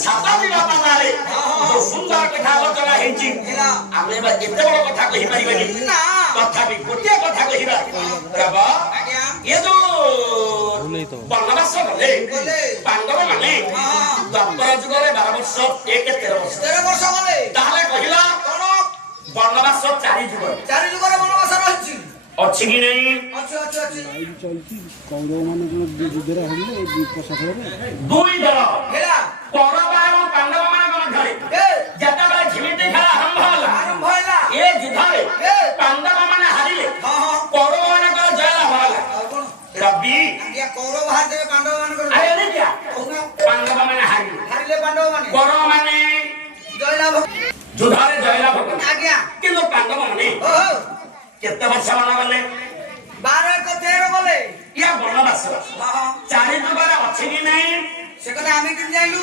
ସାତ ଦିନ ପାଲାରେ ଯୋଉ ସୁନ୍ଦର କଥା ଆଲୋଚନା ହେଇଛି ଆମେ ଏତେ ବଡ କଥା କହିପାରିବାନି ତଥାପି ଗୋଟିଏ କଥା କହିବା ଏ ଯୋଉ ବନବାସ ଗଲେ ପାଣ୍ଡବ ମାନେ ଦ୍ୱାପର ଯୁଗରେ 12 ବର୍ଷ 13 ବର୍ଷ ଗଲେ ତାହେଲେ କହିଲା ବନବାସ 4 ଯୁଗରେ ବନବାସ ରହିଛି ଅଛି କି ନାହିଁ ଦୁଇ ଦଳ କୌରବ ଏବଂ ପାଣ୍ଡବ ମାନଙ୍କ ମଧ୍ୟରେ ଯେତେବେଳେ ଝିମିଟି ଖେଳ ଆରମ୍ଭ ହେଲା ଏ ଯୁଦ୍ଧରେ ପାଣ୍ଡବ ମାନେ ହାରିଲେ କୌରବ ମାନଙ୍କର ଜୟ ଲାଭ ହେଲା ରବି କୌରବ ହାରିଲେ ପାଣ୍ଡବ ମାନଙ୍କର ପାଣ୍ଡବ ମାନେ ହାରିଲେ କୌରବ ମାନେ ଜୟ ଲାଭ ଯୁଦ୍ଧରେ ଜୟ ଲାଭ କଲେ କିନ୍ତୁ ପାଣ୍ଡବ ମାନେ କେତେ ବର୍ଷ ମାନ ଗଲେ 12 13 ଗଲେ ବନବାସ 4 ଯୁଗରେ ଅଛି କି ନାହିଁ ସେ କଥା ଆମେ କେମିତି ଜାଣିଲୁ